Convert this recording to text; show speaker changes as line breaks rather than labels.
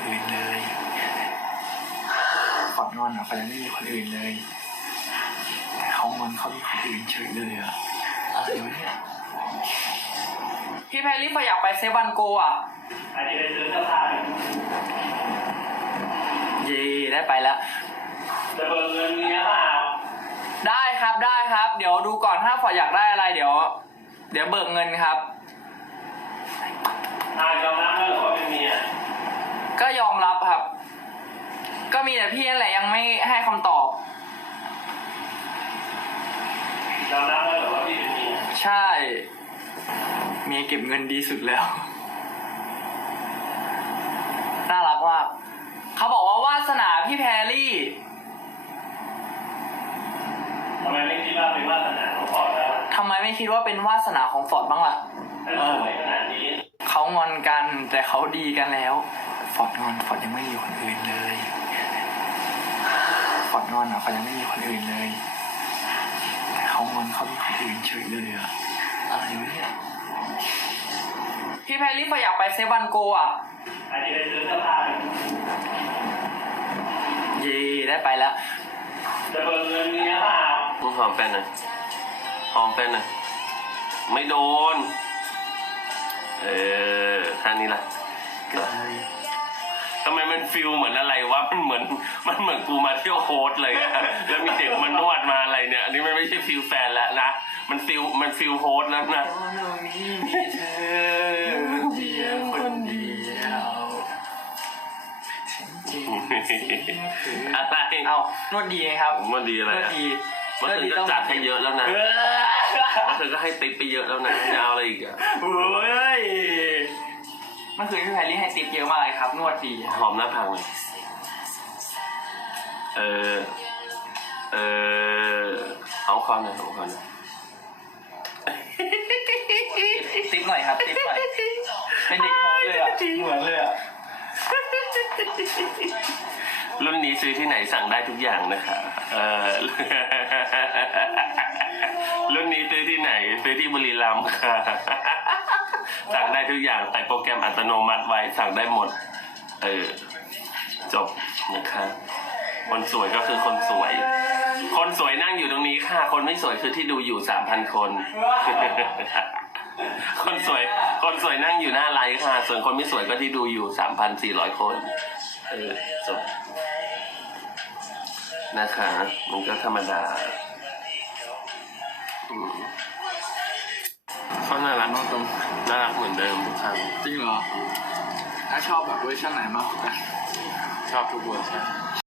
อื่นเลยฟอร์ดงอนอ่ะเขายังไม่มีคนอื่นเลยแต่เขางอนเขามีคนอื่นเฉยเลยอะอะไรวะเนี่ยพี่แพรรี่อยากไปเซบันโกอ่ะ
อันนี้ไปซื้อเสื้อผ้า
เย่ได้ไปแล้ว
จะเบิกเงินเงี้ยเปล่า
ได้ครับได้ครับ เดี๋ยวดูก่อนถ้าฟอร์ดอยากได้อะไรเดี๋ยวเบิกเงินครับ
ยอมรับแล้วหรือว่าเป็นเมีย
ก็ยอมรับครับก็มีแต่พี่นั่นแหละยังไม่ให้คำตอบ
ยอมรับแล้วหรือว่าพี่เป็นเมีย
ใช่เมียเก็บเงินดีสุดแล้วน่ารักมากเขาบอกว่าวาสนาพี่แพรรี่
ทำไมไม่คิดว่าเป็นวาสนาของฟอร์ดแล้ว
ทำไมไม่คิดว่าเป็นวาสนาของฟอร์ดบ้างล่ะ
สวยขนาดนี้
เขางอนกันแต่เขาดีกันแล้วฟอร์ดงอนฟอร์ดยังไม่มีคนอื่นเลยฟอร์ดงอนอ่ะเขายังไม่มีคนอื่นเลยแต่เขางอนเขามีคนอื่นเฉยเลยอะอะไรวะเนี่ยพี่แพรรี่อยากไปเซบันโกอ่ะ
อันนี้ไปซื้อเสื้อผ้า
เย่ได้ไปแล้ว
จะเบิกเงินเงี้ยเปล่า
มึงหอมแป้นหน่อยหอมแป้นหน่อยไม่โดนท่านี้ล่ะทำไมมันฟิลเหมือนอะไรวะมันเหมือนกูมาเที่ยวโค้ดเลยอะแล้วมีเด็กมานวดมาอะไรเนี่ยอันนี้มันไม่ใช่ฟิลแฟนแล้วนะมันฟิลโค้ดแล้วนะ
มีเธอเพียงคนเดียว
อะไร
เอ้านวดดีไหมครับ
นวดดีอะไร
นวดดี
เมื่อคืนก็จัดให้เยอะแล้วนะเมื่อคืนก็ให้ติ๊บไปเยอะแล้วนะจะเอาอะไรอีกอ่ะ
โอ้ยเมื่อคืนพี่แพรรี่ให้ติ๊บเยอะมากเลยครับนวดดี
หอมหน้าผากเลยเอาคอนหน่อยเอาคอนหน่อย
ติ๊บหน่อยครับติ๊บหน่อยเป็นเด็กโฮสเลยอ่ะเหมือนเลยอ่ะ
รุ่นนี้ซื้อที่ไหนสั่งได้ทุกอย่างนะคะรุ่นนี้ซื้อที่ไหนซื้อที่บุรีรัมย์ค่ะสั่งได้ทุกอย่างใส่โปรแกรมอัตโนมัติไว้สั่งได้หมดจบนะคะคนสวยก็คือคนสวยคนสวยนั่งอยู่ตรงนี้ค่ะคนไม่สวยคือที่ดูอยู่ 3,000 คนคนสวยนั่งอยู่หน้าไลฟ์ค่ะส่วนคนไม่สวยก็ที่ดูอยู่ 3,400 คนจบนะคะมันก็ธรรมดาก็น่ารักตรงน่ารักเหมือนเดิมทุกครั้ง
จริงเหรอถ้าชอบแบบเวอร์ชันไหนมากกว่ากัน
ชอบทุกเวอร์ชัน